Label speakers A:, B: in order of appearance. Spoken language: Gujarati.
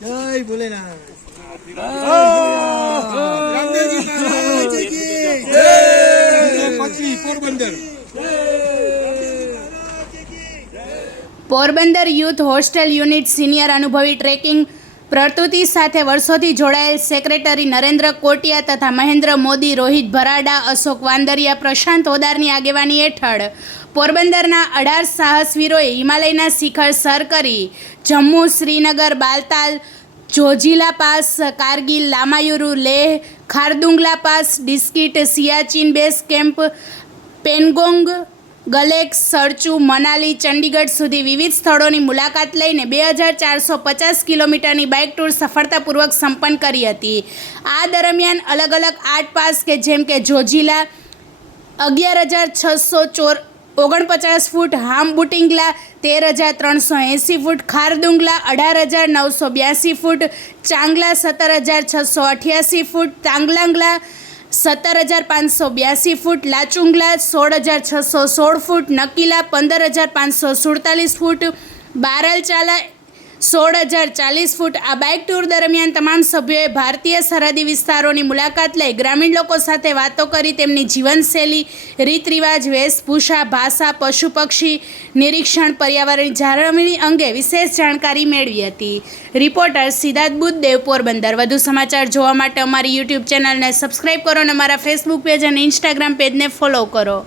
A: જય Bholenath
B: Porbandar
C: Porbandar youth hostel unit senior અનુભવી ટ્રેકિંગ પ્રવૃત્તિ સાથે વર્ષોથી જોડાયેલ સેક્રેટરી નરેન્દ્ર કોટિયા તથા મહેન્દ્ર મોદી, રોહિત ભરાડા, અશોક વાંદરિયા, પ્રશાંત ઓદારની આગેવાની હેઠળ પોરબંદરના અઢાર સાહસવીરોએ હિમાલયના શિખર સર કરી Jammu Srinagar, Baltal, Zojila pass, Kargil, Lamayuru, Leh, Khardungla pass, Diskit, Siachen base camp, Pangong, ગલેક, Sarchu, Manali, Chandigarh સુધી વિવિધ સ્થળોની મુલાકાત લઈને બે હજાર ચારસો પચાસ કિલોમીટરની બાઇક ટૂર સફળતાપૂર્વક સંપન્ન કરી હતી. આ દરમિયાન અલગ અલગ આર્ટ પાસ કે જેમ કે જોજીલા, અગિયાર હજાર છસો ચોર ઓગણપચાસ ફૂટ હામબુટિંગલા તેર હજાર ત્રણસો એંસી ફૂટ ખારદુંગલા, અઢાર હજાર નવસો બ્યાસી ફૂટ ચાંગલા, સત્તર હજાર છસો અઠ્યાસી ફૂટ તાંગલાંગલા, સત્તર હજાર પાંચસો બ્યાસી ફૂટ લાચુંગલા, સોળ હજાર છસો સોળ ફૂટ નકીલા, પંદર હજાર પાંચસો સુડતાલીસ ફૂટ બારલચાલા સોળ હજાર ચાલીસ ફૂટ આ બાઇક ટૂર દરમિયાન તમામ સભ્યોએ ભારતીય સરહદી વિસ્તારોની મુલાકાત લઈ ગ્રામીણ લોકો સાથે વાતો કરી તેમની જીવનશૈલી રીત રિવાજ વેશભૂષા, ભાષા પશુ પક્ષી નિરીક્ષણ પર્યાવરણ જાળવણી અંગે વિશેષ જાણકારી મેળવી હતી. રિપોર્ટર સિદ્ધાર્થ બુદ્ધદેવ પોરબંદર વધુ સમાચાર જોવા માટે અમારી યુટ્યુબ ચેનલને સબસ્ક્રાઈબ કરો અને અમારા ફેસબુક પેજ અને ઇન્સ્ટાગ્રામ પેજને ફોલો કરો.